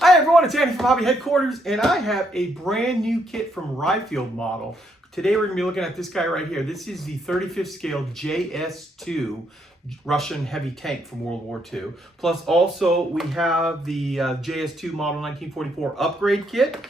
Hi everyone, it's Andy from Hobby Headquarters, and I have a brand new kit from Ryefield model. Today we're going to be looking at this guy right here. This is the 35th scale JS2 Russian heavy tank from World War II. Plus also we have the JS2 model 1944 upgrade kit.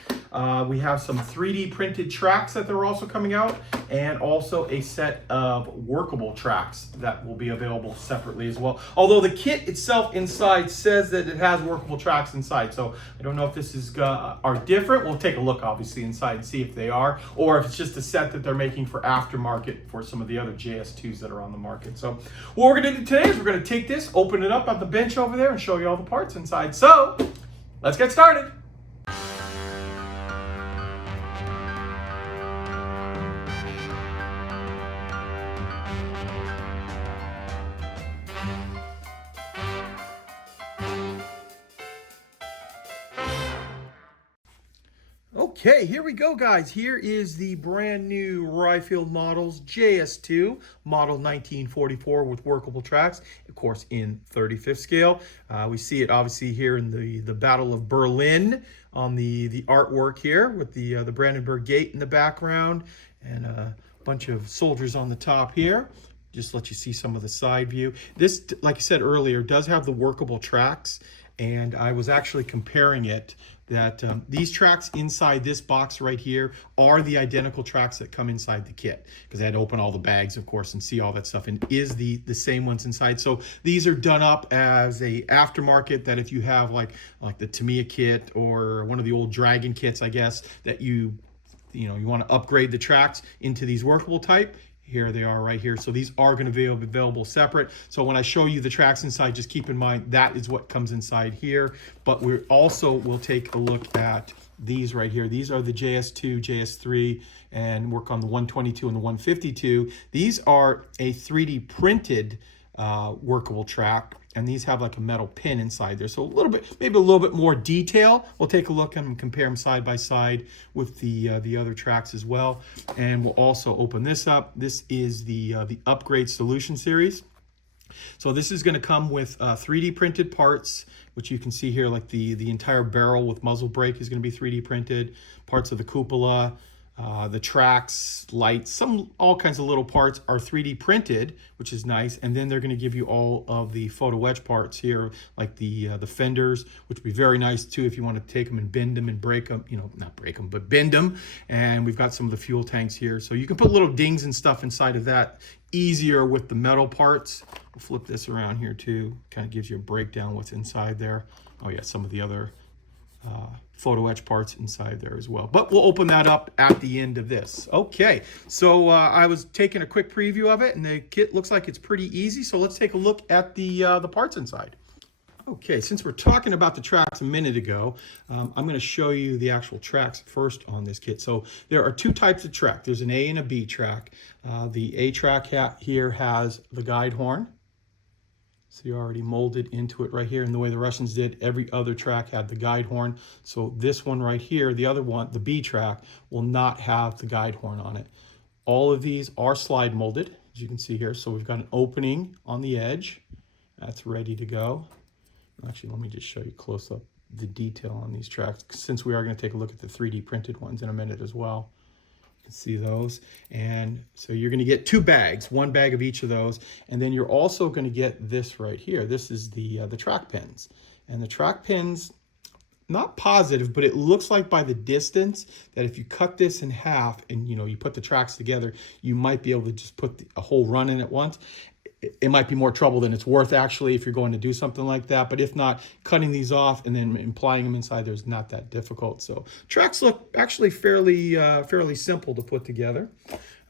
We have some 3D printed tracks that are also coming out, and also a set of workable tracks that will be available separately as well. Although the kit itself inside says that it has workable tracks inside, so I don't know if this is are different. We'll take a look obviously inside and see if they are, or if it's just a set that they're making for aftermarket for some of the other JS2s that are on the market. So what we're going to do today is we're going to take this, open it up at the bench over there, and show you all the parts inside. So let's get started. Okay, here we go, guys. Here is the brand new Ryefield models JS2 model 1944 with workable tracks, of course in 35th scale. We see it obviously here in the Battle of Berlin on the artwork here with the Brandenburg Gate in the background and a bunch of soldiers on the top here. Just let you see some of the side view. This, like I said earlier, does have the workable tracks, and I was actually comparing it that these tracks inside this box right here are the identical tracks that come inside the kit, because I had to open all the bags, of course, and see all that stuff, and is the same ones inside. So these are done up as a aftermarket, that if you have like the Tamiya kit or one of the old Dragon kits, I guess, that you want to upgrade the tracks into these workable type. Here they are right here. So these are going to be available separate. So when I show you the tracks inside, just keep in mind that is what comes inside here. But we also will take a look at these right here. These are the JS2, JS3, and work on the 122 and the 152. These are a 3D printed workable track, and these have like a metal pin inside there, so a little bit, maybe a little bit more detail. We'll take a look at them and compare them side by side with the other tracks as well. And we'll also open this up. This is the Upgrade Solution series. So this is going to come with 3D printed parts, which you can see here, like the entire barrel with muzzle brake is going to be 3D printed, parts of the cupola, the tracks, lights, all kinds of little parts are 3D printed, which is nice. And then they're going to give you all of the photo etch parts here, like the fenders, which would be very nice too if you want to take them and bend them and break them, not break them, but bend them. And we've got some of the fuel tanks here, so you can put little dings and stuff inside of that easier with the metal parts. We'll flip this around here too, kind of gives you a breakdown what's inside there. Oh yeah, some of the other photo etch parts inside there as well, but we'll open that up at the end of this. Okay, so I was taking a quick preview of it, and the kit looks like it's pretty easy, so let's take a look at the parts inside. Okay, since we're talking about the tracks a minute ago, I'm going to show you the actual tracks first on this kit. So there are two types of track. There's an A and a B track. The A track here has the guide horn. So you already molded into it right here, and the way the Russians did, every other track had the guide horn. So this one right here, the other one, the B track, will not have the guide horn on it. All of these are slide molded, as you can see here. So we've got an opening on the edge. That's ready to go. Actually, let me just show you close up the detail on these tracks, since we are going to take a look at the 3D printed ones in a minute as well. See those, and so you're going to get two bags, one bag of each of those, and then you're also going to get this right here. This is the track pins, and the track pins, not positive, but it looks like by the distance that if you cut this in half and you put the tracks together, you might be able to just put a whole run in at once. It might be more trouble than it's worth, actually, if you're going to do something like that. But if not, cutting these off and then applying them inside, there's not that difficult. So tracks look actually fairly simple to put together.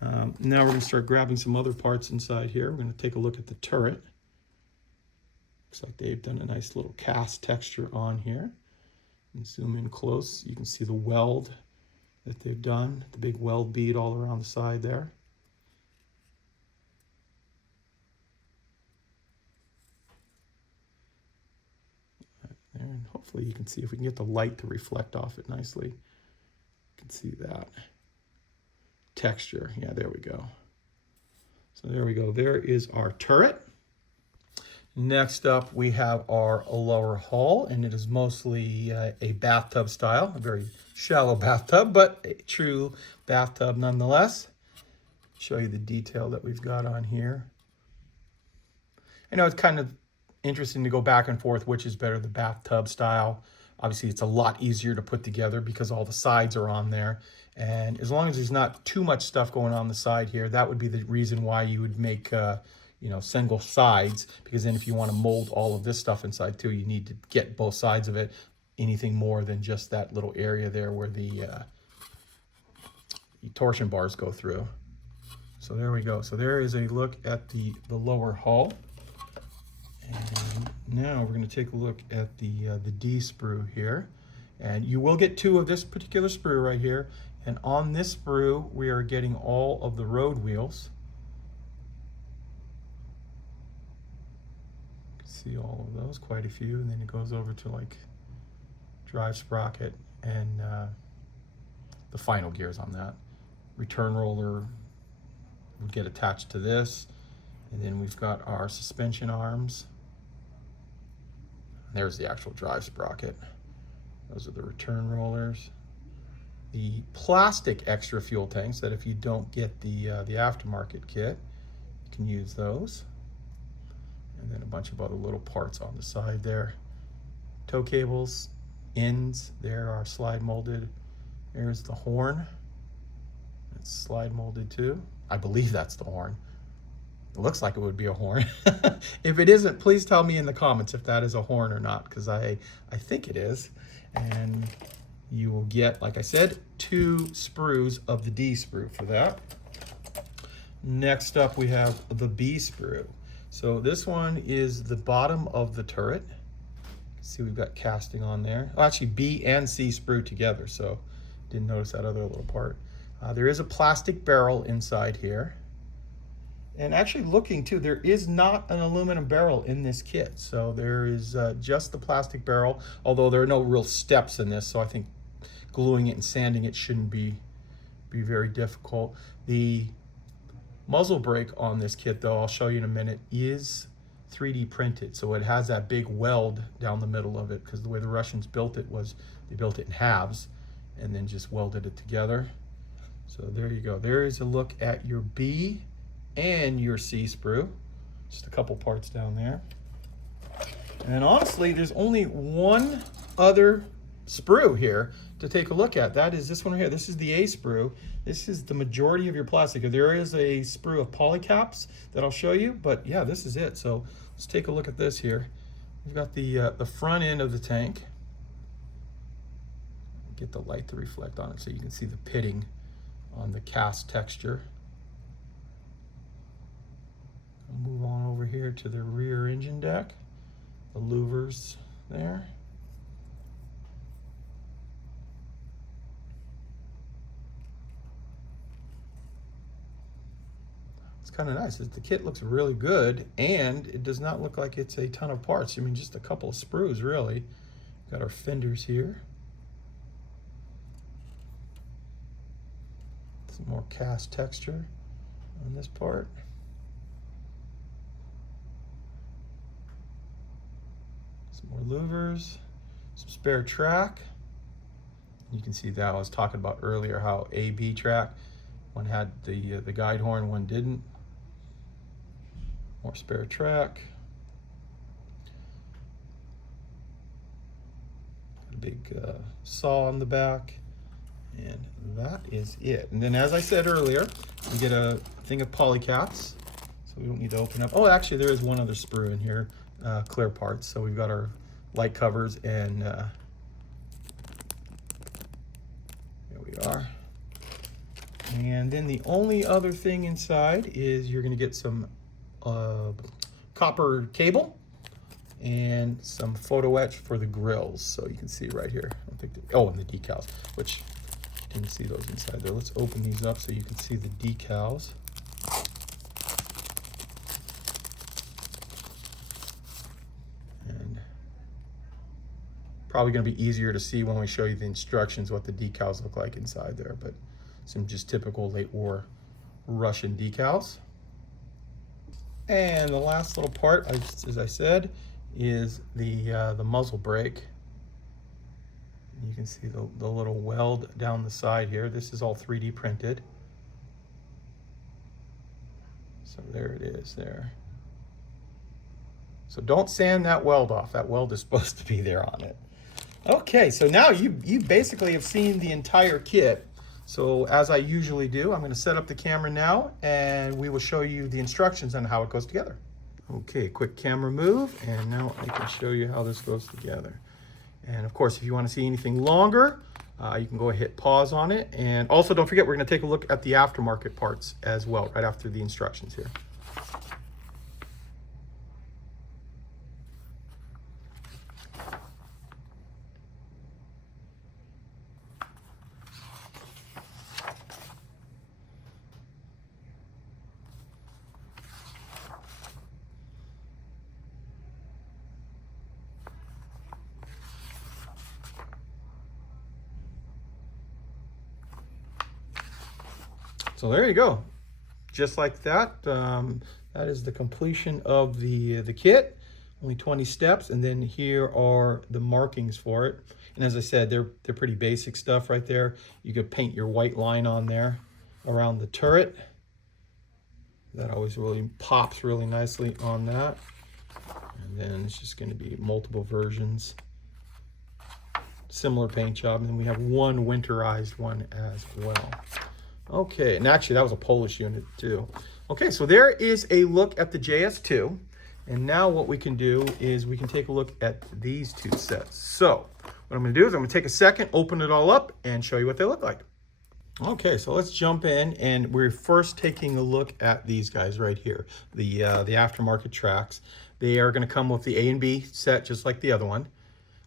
Now we're going to start grabbing some other parts inside here. We're going to take a look at the turret. Looks like they've done a nice little cast texture on here. And zoom in close, you can see the weld that they've done, the big weld bead all around the side there. And hopefully you can see, if we can get the light to reflect off it nicely, you can see that texture. Yeah, there we go. So there we go. There is our turret. Next up, we have our lower hull, and it is mostly a bathtub style, a very shallow bathtub, but a true bathtub nonetheless. Show you the detail that we've got on here. I know it's kind of interesting to go back and forth, which is better, the bathtub style. Obviously, it's a lot easier to put together because all the sides are on there. And as long as there's not too much stuff going on the side here, that would be the reason why you would make single sides, because then if you want to mold all of this stuff inside too, you need to get both sides of it. Anything more than just that little area there where the torsion bars go through. So there we go. So there is a look at the lower hull. And now we're going to take a look at the D sprue here. And you will get two of this particular sprue right here. And on this sprue, we are getting all of the road wheels. You can see all of those, quite a few. And then it goes over to like drive sprocket and the final gears on that. Return roller would get attached to this. And then we've got our suspension arms. There's the actual drive sprocket. Those are the return rollers. The plastic extra fuel tanks that if you don't get the aftermarket kit, you can use those. And then a bunch of other little parts on the side there. Tow cables, ends, there are slide molded. There's the horn. It's slide molded too. I believe that's the horn. It looks like it would be a horn. If it isn't, please tell me in the comments if that is a horn or not, because I think it is. And you will get, like I said, 2 sprues of the D sprue for that. Next up, we have the B sprue. So this one is the bottom of the turret. See, we've got casting on there. Oh, actually, B and C sprue together, so didn't notice that other little part. There is a plastic barrel inside here. And actually looking too, there is not an aluminum barrel in this kit. So there is just the plastic barrel, although there are no real steps in this. So I think gluing it and sanding it shouldn't be very difficult. The muzzle brake on this kit, though, I'll show you in a minute, is 3D printed. So it has that big weld down the middle of it, because the way the Russians built it was they built it in halves and then just welded it together. So there you go. There is a look at your B and your C sprue. Just a couple parts down there. And honestly, there's only one other sprue here to take a look at. That is this one right here. This is the A sprue. This is the majority of your plastic. There is a sprue of polycaps that I'll show you, but yeah, this is it. So let's take a look at this here. We've got the front end of the tank. Get the light to reflect on it so you can see the pitting on the cast texture. I'll move on over here to the rear engine deck. The louvers there. It's kind of nice. The kit looks really good, and it does not look like it's a ton of parts. I mean, just a couple of sprues, really. Got our fenders here. Some more cast texture on this part. Some more louvers, some spare track. You can see that I was talking about earlier, how A-B track, one had the guide horn, one didn't. More spare track. A big saw on the back. And that is it. And then, as I said earlier, we get a thing of polycaps, so we don't need to open up. Oh, actually, there is one other sprue in here, clear parts. So we've got our light covers, and there we are. And then the only other thing inside is you're going to get some copper cable and some photo etch for the grills. So you can see right here. I don't think and the decals, which didn't see those inside there. Let's open these up so you can see the decals. And probably going to be easier to see when we show you the instructions what the decals look like inside there, but some just typical late war Russian decals. And the last little part, as I said, is the muzzle brake. You can see the little weld down the side here. This is all 3D printed. So there it is there. So don't sand that weld off. That weld is supposed to be there on it. Okay, so now you basically have seen the entire kit. So as I usually do, I'm going to set up the camera now and we will show you the instructions on how it goes together. Okay, quick camera move, and now I can show you how this goes together. And of course, if you want to see anything longer, you can go ahead and hit pause on it. And also don't forget, we're going to take a look at the aftermarket parts as well, right after the instructions here. So there you go, just like that. That is the completion of the kit. Only 20 steps, and then here are the markings for it. And as I said, they're pretty basic stuff right there. You could paint your white line on there around the turret. That always really pops really nicely on that. And then it's just going to be multiple versions, similar paint job, and then we have one winterized one as well. Okay, and actually that was a Polish unit too. Okay, so there is a look at the JS2. And now what we can do is we can take a look at these two sets. So what I'm gonna do is I'm gonna take a second, open it all up, and show you what they look like. Okay, so let's jump in, and we're first taking a look at these guys right here, the aftermarket tracks. They are gonna come with the A and B set, just like the other one,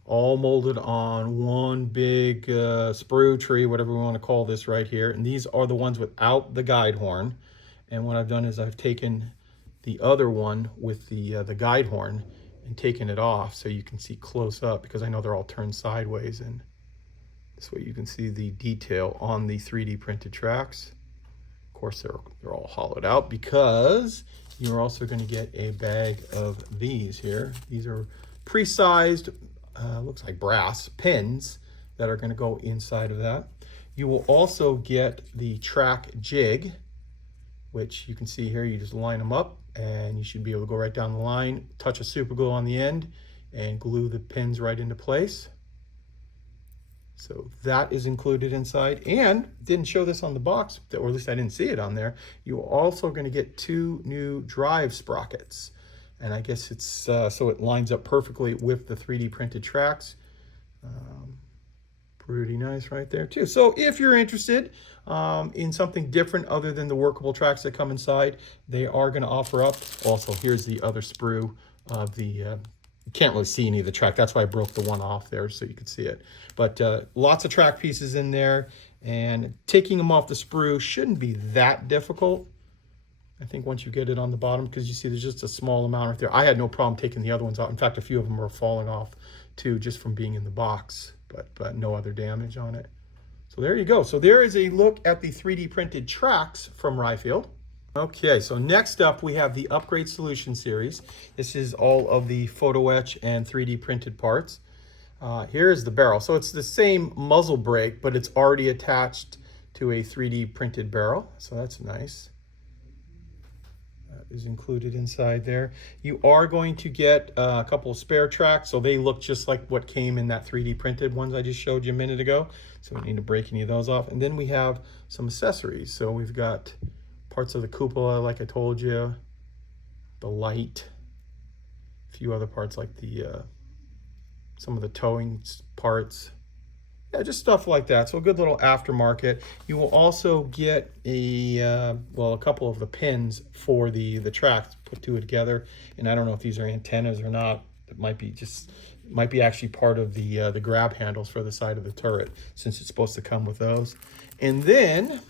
all molded on one big sprue tree, whatever we want to call this right here. And these are the ones without the guide horn. And what I've done is I've taken the other one with the guide horn and taken it off so you can see close up, because I know they're all turned sideways, and this way you can see the detail on the 3D printed tracks. Of course, they're all hollowed out, because you're also going to get a bag of these here. These are pre-sized, looks like brass pins that are going to go inside of that. You will also get the track jig, which you can see here. You just line them up and you should be able to go right down the line, touch a super glue on the end, and glue the pins right into place. So that is included inside, and didn't show this on the box, or at least I didn't see it on there. You're also going to get 2 new drive sprockets. And I guess it's so it lines up perfectly with the 3D printed tracks. Pretty nice right there too. So if you're interested in something different other than the workable tracks that come inside, they are going to offer up. Also, here's the other sprue of the, you can't really see any of the track. That's why I broke the one off there so you could see it. But lots of track pieces in there, and taking them off the sprue shouldn't be that difficult. I think once you get it on the bottom, because you see there's just a small amount right there. I had no problem taking the other ones out. In fact, a few of them were falling off too, just from being in the box, but no other damage on it. So there you go. So there is a look at the 3D printed tracks from Ryefield. Okay, so next up we have the Upgrade Solution series. This is all of the photo etch and 3D printed parts. Here is the barrel. So it's the same muzzle brake, but it's already attached to a 3D printed barrel. So that's nice. Is included inside there. You are going to get a couple of spare tracks, so they look just like what came in that 3D printed ones I just showed you a minute ago. So we need to break any of those off. And then we have some accessories. So we've got parts of the cupola, like I told you, the light, a few other parts like the some of the towing parts. Yeah, just stuff like that. So a good little aftermarket. You will also get a couple of the pins for the tracks put together. And I don't know if these are antennas or not. It might be actually part of the grab handles for the side of the turret, since it's supposed to come with those. And then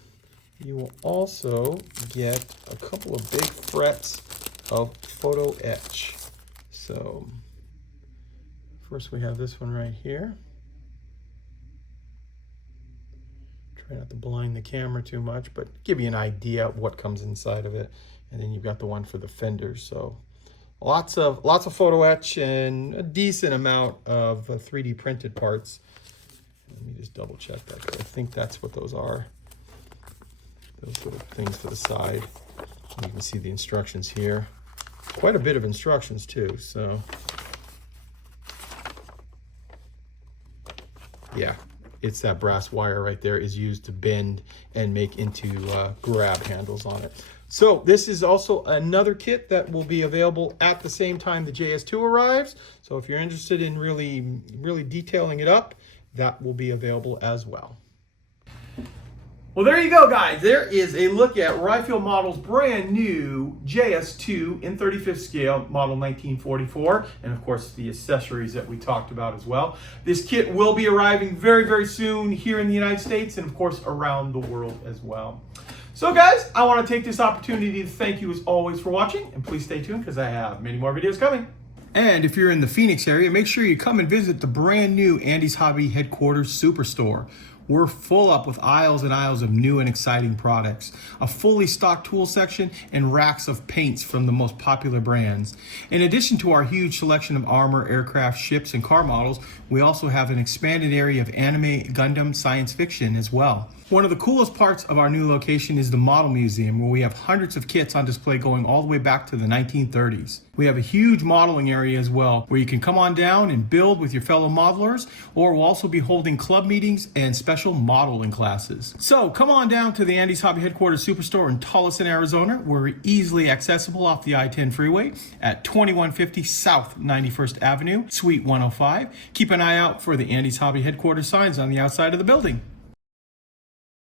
you will also get a couple of big frets of photo etch. So first we have this one right here. Try not to blind the camera too much, but give you an idea of what comes inside of it. And then you've got the one for the fenders. So lots of photo etch and a decent amount of 3D printed parts. Let me just double check that, because I think that's what those are. Those little things to the side. You can see the instructions here. Quite a bit of instructions too, so. Yeah, it's that brass wire right there is used to bend and make into grab handles on it. So this is also another kit that will be available at the same time the JS2 arrives. So if you're interested in really detailing it up, that will be available as well. Well, there you go, guys. There is a look at Ryefield Models' brand new JS2 in 35th scale, model 1944, and of course the accessories that we talked about as well. This kit will be arriving very, very soon here in the United States and of course around the world as well. So guys, I want to take this opportunity to thank you as always for watching, and please stay tuned because I have many more videos coming. And if you're in the Phoenix area, make sure you come and visit the brand new Andy's Hobby Headquarters Superstore. We're full up with aisles and aisles of new and exciting products, a fully stocked tool section, and racks of paints from the most popular brands. In addition to our huge selection of armor, aircraft, ships, and car models, we also have an expanded area of anime, Gundam, science fiction as well. One of the coolest parts of our new location is the Model Museum, where we have hundreds of kits on display going all the way back to the 1930s. We have a huge modeling area as well, where you can come on down and build with your fellow modelers, or we'll also be holding club meetings and special modeling classes. So come on down to the Andy's Hobby Headquarters Superstore in TOLLESON, Arizona. We're easily accessible off the I-10 freeway at 2150 South 91st Avenue, Suite 105. Keep an eye out for the Andy's Hobby Headquarters signs on the outside of the building.